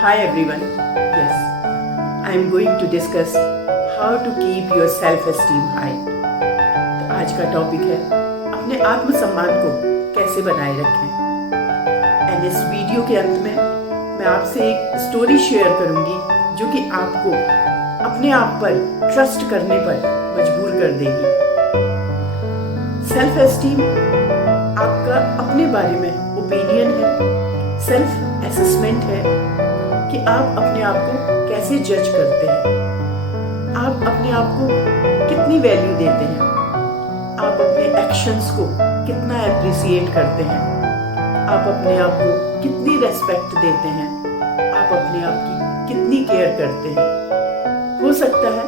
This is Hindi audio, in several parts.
Hi everyone. Yes, I am going to discuss how to keep your self-esteem high. तो आज का टॉपिक है अपने आत्मसम्मान को कैसे बनाए रखें। एंड इस वीडियो के अंत में मैं आपसे एक स्टोरी शेयर करूंगी जो कि आपको अपने आप पर ट्रस्ट करने पर मजबूर कर देगी। सेल्फ एस्टीम आपका अपने बारे में ओपिनियन है, सेल्फ असेसमेंट है कि आप अपने आप को कैसे जज करते हैं, आप अपने आप को कितनी वैल्यू देते हैं, आप अपने एक्शंस को कितना एप्रिसिएट करते हैं, आप अपने आप को कितनी रेस्पेक्ट देते हैं, आप अपने आप की कितनी केयर करते हैं। हो सकता है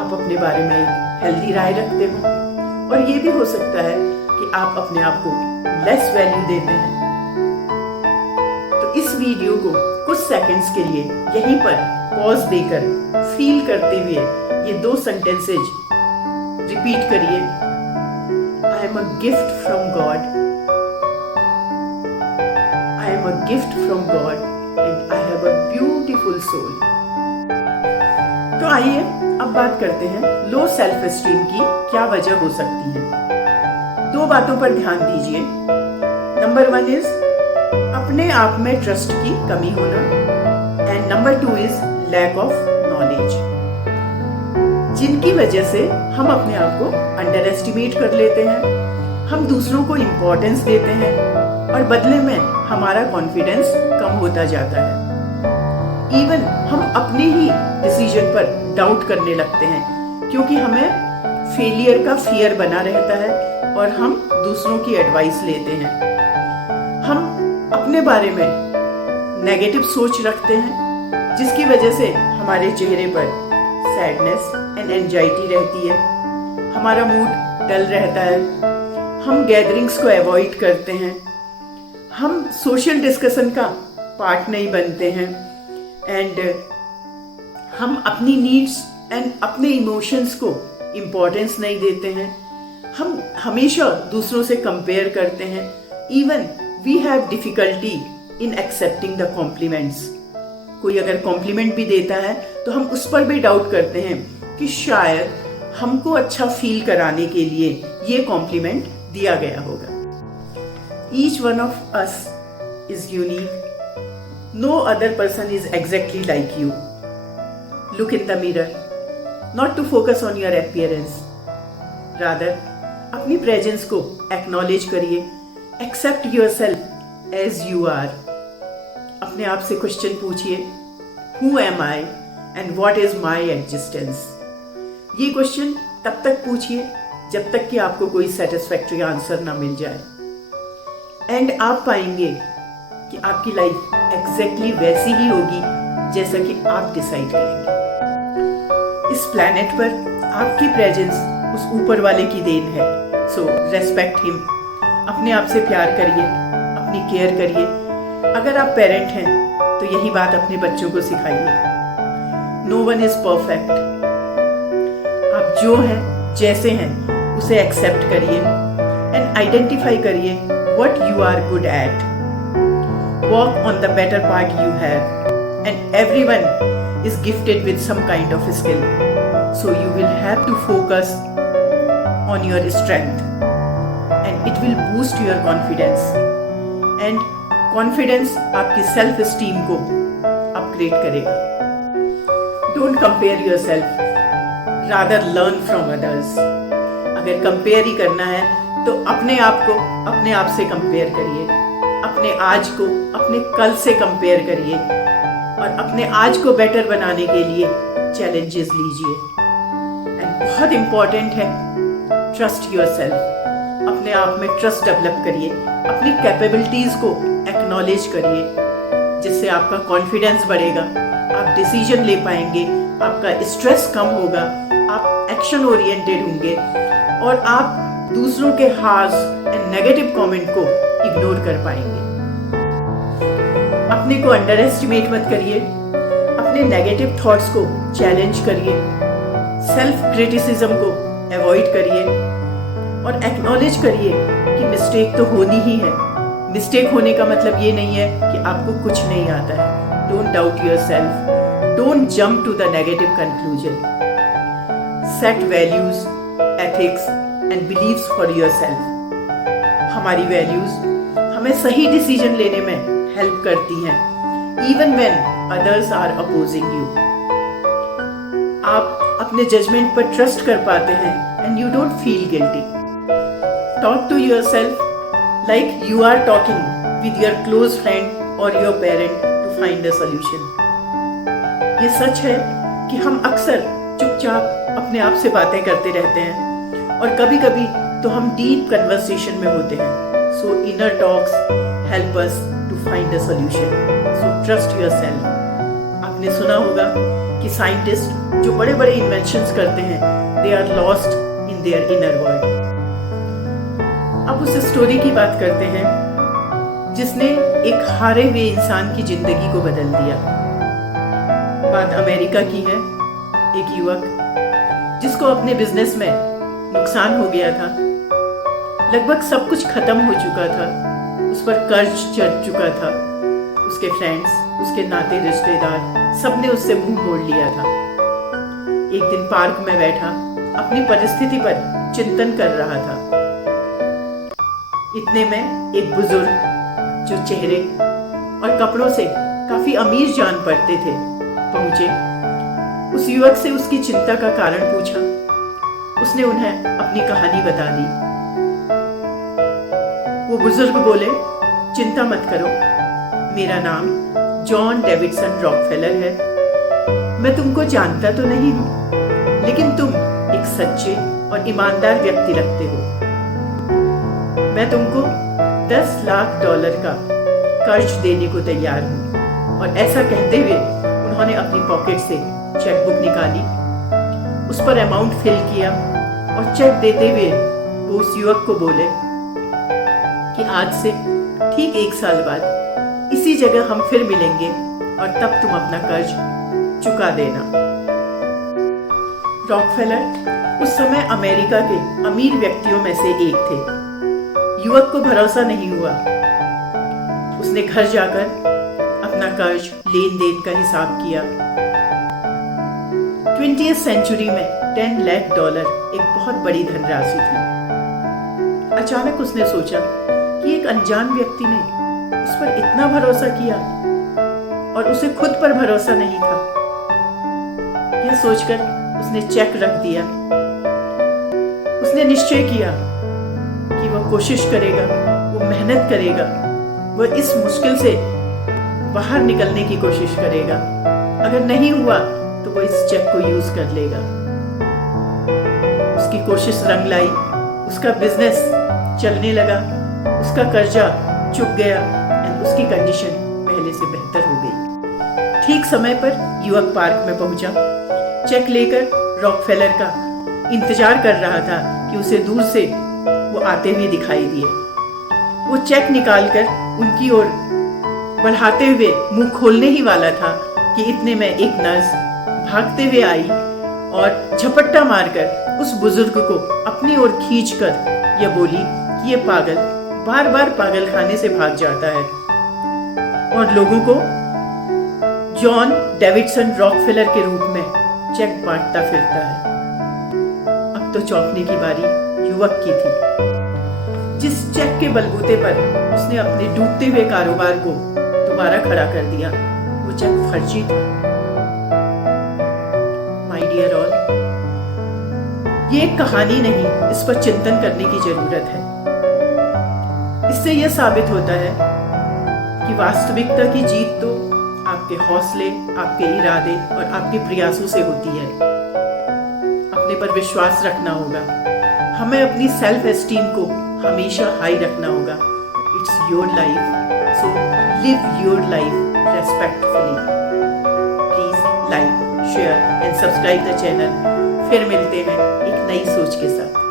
आप अपने बारे में एक हेल्दी राय रखते हो और ये भी हो सकता है कि आप अपने आप को लेस वैल्यू देते हैं। तो इस वीडियो को कुछ सेकंड्स के लिए यहीं पर पॉज देकर फील करते हुए ये 2 सेंटेंसेज रिपीट करिए। I am a gift from God, I am a gift from God and I have a beautiful soul. तो आइए अब बात करते हैं लो सेल्फ एस्टीम की क्या वजह हो सकती है। 2 बातों पर ध्यान दीजिए। नंबर 1 इज अपने आप में ट्रस्ट की कमी होना and number 2 is lack of knowledge, जिनकी वजह से हम अपने आप को अंडर एस्टिमेट कर लेते हैं, हम दूसरों को इम्पोर्टेंस देते हैं और बदले में हमारा कॉन्फिडेंस कम होता जाता है। इवन हम अपने ही डिसीजन पर डाउट करने लगते हैं क्योंकि हमें फेलियर का फियर बना रहता है और हम दूसरों की एडवाइस लेते हैं। हम अपने बारे में नेगेटिव सोच रखते हैं जिसकी वजह से हमारे चेहरे पर सैडनेस एंड एंजाइटी रहती है, हमारा मूड डल रहता है, हम गैदरिंग्स को अवॉइड करते हैं, हम सोशल डिस्कशन का पार्ट नहीं बनते हैं एंड हम अपनी नीड्स एंड अपने इमोशंस को इम्पोर्टेंस नहीं देते हैं, हम हमेशा दूसरों से कंपेयर करते हैं। Even we have difficulty in accepting the compliments. कोई अगर कॉम्प्लीमेंट भी देता है तो हम उस पर भी डाउट करते हैं कि शायद हमको अच्छा फील कराने के लिए ये कॉम्प्लीमेंट दिया गया होगा। Each one of us is unique, no other person is exactly like you. Look in the mirror, not to focus on your appearance. Rather, अपनी प्रेजेंस को एक्नॉलेज करिए, accept yourself as you are. अपने आप से क्वेश्चन पूछिए, Who am I and what is my existence? ये क्वेश्चन तब तक पूछिए जब तक कि आपको कोई सेटिस्फैक्ट्री आंसर ना मिल जाए एंड आप पाएंगे कि आपकी लाइफ एग्जैक्टली वैसी ही होगी जैसा कि आप डिसाइड करेंगे। इस प्लैनेट पर आपकी प्रेजेंस उस ऊपर वाले की देन है, सो रेस्पेक्ट हिम। अपने आप से प्यार करिए, अपनी केयर करिए। अगर आप पेरेंट हैं तो यही बात अपने बच्चों को सिखाइए। No one is perfect. आप जो हैं, जैसे हैं, उसे एक्सेप्ट करिए एंड आइडेंटिफाई करिए what you are good at. Work on the better part you have, and everyone is gifted with some kind of skill, so you will have to focus on your strength and it will boost your confidence, and confidence आपकी self esteem को upgrade करेगा। Don't compare yourself, rather learn from others। अगर compare ही करना है तो अपने आप को अपने आप से compare करिए, अपने आज को अपने कल से कंपेयर करिए और अपने आज को बेटर बनाने के लिए चैलेंजेस लीजिए। एंड बहुत इंपॉर्टेंट है, ट्रस्ट योरसेल्फ। अपने आप में ट्रस्ट डेवलप करिए, अपनी कैपेबिलिटीज को एक्नॉलेज करिए, जिससे आपका कॉन्फिडेंस बढ़ेगा, आप डिसीजन ले पाएंगे, आपका स्ट्रेस कम होगा, आप एक्शन ओरिएंटेड होंगे और आप दूसरों के हार्श एंड नेगेटिव कमेंट को इग्नोर कर पाएंगे। अपने को अंडर एस्टिमेट मत करिए, अपने नेगेटिव थॉट्स को चैलेंज करिए, सेल्फ क्रिटिसिज्म को अवॉइड करिए और एक्नॉलेज करिए कि मिस्टेक तो होनी ही है। मिस्टेक होने का मतलब ये नहीं है कि आपको कुछ नहीं आता है। Don't doubt yourself. Don't jump to the negative conclusion. Set values, ethics and beliefs for yourself. हमारी वैल्यूज हमें सही डिसीजन लेने में हेल्प करती हैं, even when others are opposing you. आप अपने जजमेंट पर ट्रस्ट कर पाते हैं and you don't feel guilty. Talk to yourself like you are talking with your close friend or your parent to find a solution. ये सच है कि हम अक्सर चुपचाप अपने आप से बातें करते रहते हैं और कभी कभी तो हम डीप कन्वर्सेशन में होते हैं. So inner talks help us to find a solution. So trust yourself. आपने सुना होगा कि साइंटिस्ट जो बड़े बड़े इन्वेंशंस करते हैं they are lost in their inner world. अब उस स्टोरी की बात करते हैं जिसने एक हारे हुए इंसान की जिंदगी को बदल दिया. बात अमेरिका की है. एक युवक जिसको अपने बिजनेस में नुकसान हो गया था, लगभग सब कुछ खत्म हो चुका था, उस पर कर्ज चढ़ चुका था, उसके फ्रेंड्स, उसके नाते रिश्तेदार सबने उससे मुंह मोड़ लिया था. एक दिन पार्क में बैठा अपनी परिस्थिति पर चिंतन कर रहा था. इतने में एक बुजुर्ग जो चेहरे और कपड़ों से काफी अमीर जान पड़ते थे पहुंचे. उस युवक से उसकी चिंता का कारण पूछा. उसने उन्हें अपनी कहानी बता दी. वो बुजुर्ग बोले, चिंता मत करो, मेरा नाम जॉन डेविडसन रॉकफेलर है. मैं तुमको जानता तो नहीं हूं, लेकिन तुम एक सच्चे और ईमानदार व्यक्ति लगते हो. मैं तुमको $10 लाख का कर्ज देने को तैयार हूं. और ऐसा कहते हुए उन्होंने अपनी पॉकेट से चेकबुक निकाली, उस पर अमाउंट फिल किया और चेक देते हुए वो उस युवक को बोले कि आज से ठीक 1 साल बाद इसी जगह हम फिर मिलेंगे और तब तुम अपना कर्ज चुका देना. रॉकफेलर उस समय अमेरिका के अमीर व्यक्तियों में से एक थे. युवक को भरोसा नहीं हुआ. उसने घर जाकर अपना कर्ज, लेन देन का हिसाब किया. 20th सेंचुरी में $10 लाख एक बहुत बड़ी धनराशि थी. अचानक उसने सोचा कि एक अनजान व्यक्ति ने उस पर इतना भरोसा किया और उसे खुद पर भरोसा नहीं था. यह सोचकर उसने चेक रख दिया. उसने निश्चय किया कि वह कोशिश करेगा, वो मेहनत करेगा, वह इस मुश्किल से बाहर निकलने की कोशिश करेगा. अगर नहीं हुआ तो वो इस चेक को यूज कर लेगा. उसकी कोशिश रंग लाई. उसका बिजनेस चलने लगा, उसका कर्जा चुक गया और उसकी कंडीशन पहले से बेहतर हो गई. ठीक समय पर युवक पार्क में पहुंचा. चेक लेकर रॉकफेलर का इंतजार कर रहा था कि उसे दूर से वो आते हुए दिखाई दिए. वो चेक निकालकर उनकी ओर बढ़ाते हुए मुंह खोलने ही वाला था कि इतने में एक नर्स भागते हुए आई और झपट्टा मारकर उस बुजुर्ग को अपनी ओर खींचकर यह बोली कि ये पागल बार बार पागल खाने से भाग जाता है और लोगों को जॉन डेविडसन रॉकफेलर के रूप में चेक बांटता फिरता है. अब तो चौंकने की बारी युवक की थी. जिस चेक के बलबूते पर उसने अपने डूबते हुए कारोबार को दोबारा खड़ा कर दिया, वो चेक फर्जी था. माय डियर ऑल, ये एक कहानी नहीं, इस पर चिंतन करने की जरूरत है. इससे यह साबित होता है कि वास्तविकता की जीत तो आपके हौसले, आपके इरादे और आपके प्रयासों से होती है. अपने पर विश्वास रखना होगा. हमें अपनी सेल्फ एस्टीम को हमेशा हाई रखना होगा. It's your life, so live your life respectfully. Please like, share and subscribe the channel. फिर मिलते हैं एक नई सोच के साथ.